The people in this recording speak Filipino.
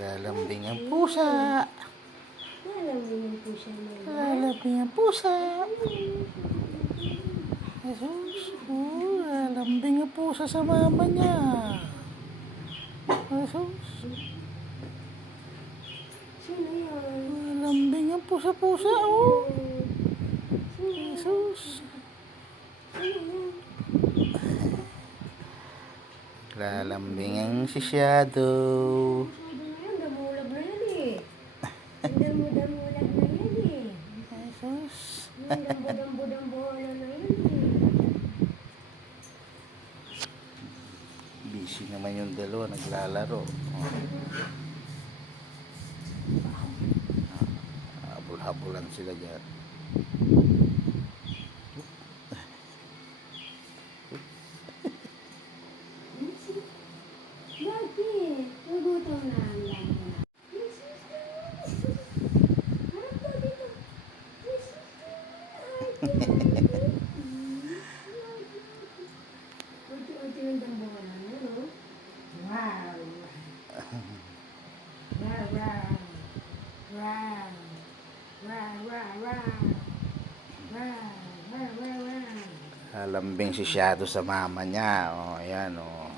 Lalambing ang pusa. Lalambing ang pusa na. Lalambing ang pusa. Jesus, lalambing ang pusa sa mama niya. Jesus, Sino yan? lalambing ang pusa-pusa, oh. Jesus. Lalambing ang si Shadow. Damulag na yan eh. Damulag na yan eh. Jesus. Dambo-dambo-dambola na yan eh. Busy naman yung dalawa, naglalaro. Habol-habulan sila dyan. Bakit? Nagutom na ang lahat. Unti-unti yung dambola na, no? Wow! Wow, wow! Wow! Wow, wow, wow! Wow, wow, wow, wow! Lalambing si Shadow sa mama niya. Oh, ayan, oh.